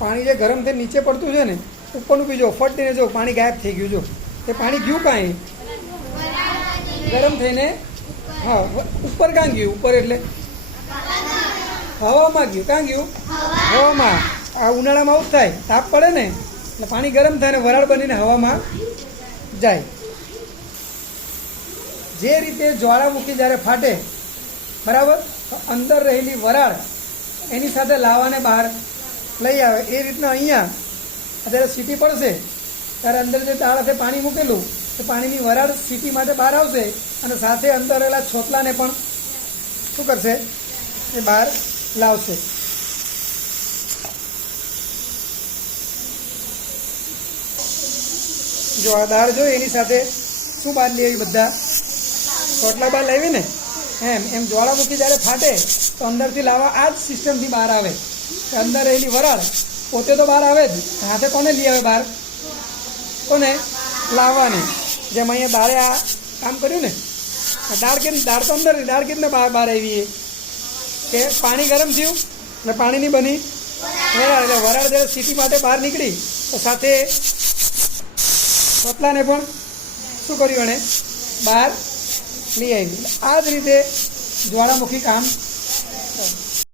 પાણી જે ગરમ થઈને નીચે પડતું છે ને ઉપરનું બી જો ફટીને જો પાણી ગાયબ થઈ ગયું. જો એ પાણી ગયું કાંઈ ગરમ થઈને, હા ઉપર કાં ગયું? ઉપર એટલે હવામાં ગયું. કાં ગયું? હવામાં. આ ઉનાળામાં આવું થાય, તાપ પડે ને એટલે પાણી ગરમ થાય ને વરાળ બનીને હવામાં જાય. જે રીતે જ્વાળામુખી જ્યારે ફાટે, બરાબર, તો અંદર રહેલી વરાળ એની સાથે લાવાને બહાર લઈ આવે. એ રીતના અહીંયા અત્યારે સીટી પડશે ત્યારે અંદર જે તાળાથી પાણી મૂકેલું તો પાણીની વરાળ સીટી માટે બહાર આવશે અને સાથે અંદર રહેલા છોતલાને પણ શું કરશે? એ બહાર લાવશે. જો આ દાળ જો એની સાથે શું બહાર લઈ આવી? બધા છોટલા બહાર લાવી ને. એમ જ્વાળામુખી જ્યારે ફાટે તો અંદરથી લાવા આ જ સિસ્ટમથી બહાર આવે. અંદર રહેલી વરાળ પોતે તો બહાર આવે જ, હાથે કોને લઈ આવે બહાર? કોને? લાવવાને. જેમ અહીંયા દાળે આ કામ કર્યું ને, દાળ તો અંદર, દાળ કેટલને બહાર આવી કે પાણી ગરમ થયું અને પાણીની બની વરાળ. એટલે વરાળ જ્યારે સીટી માટે બહાર નીકળી તો સાથે છોટલાને પણ શું કર્યું? એણે બહાર લઈ આવી. આ જ રીતે જ્વાળામુખી કામ